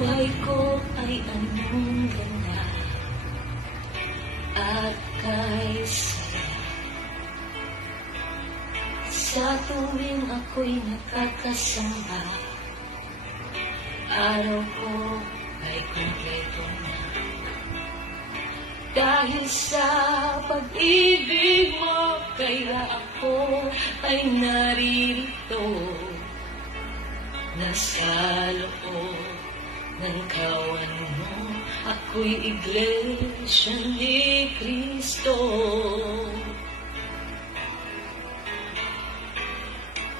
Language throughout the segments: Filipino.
buhay ko ay anong ganda at kay saya. Sa tuwing ako'y nakakasamba, araw ko ay kumpleto na. Dahil sa pag-ibig mo, kaya ako ay naririto. Nasa loob ng kawan mo, ako'y iglesia ni Cristo.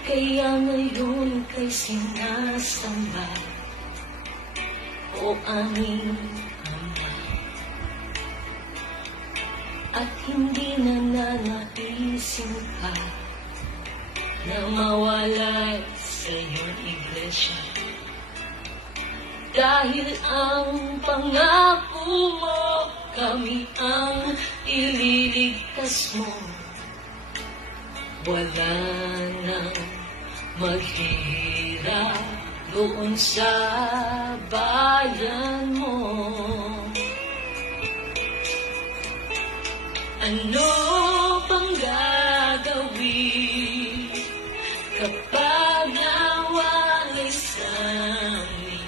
Kaya ngayon kay sinasamba, o aming Ama, at hindi na nanaisin ka na mawalay sa iyong iglesia. Dahil ang pangako mo, kami ang ililigtas mo. Wala nang maghirap doon sa bayan mo. Ano pang gagawin kapag nawalay sa amin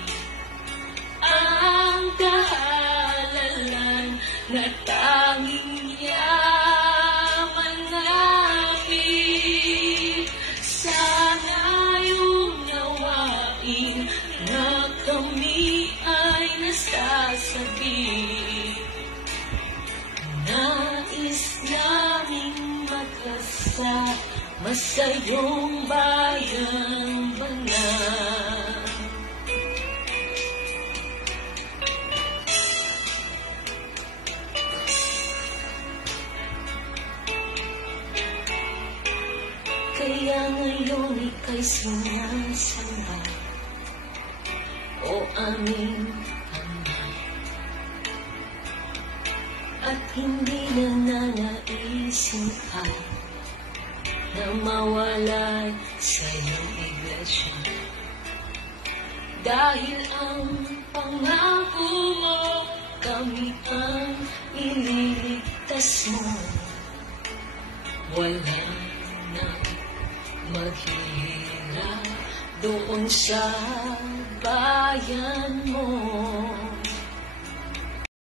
ang kahalalan na tanging yaman namin? Sana yung nawain na kami ay nasasabi. Nais naming magkasama sa iyong bayang banal. Kaya ngayon ika'y sinasamba, o aming Ama, at hindi na nanaisin ka na mawalay sa iyong iglesia. Dahil ang pangako mo, kami ang ililigtas mo. Wala nang maghirap doon sa bayan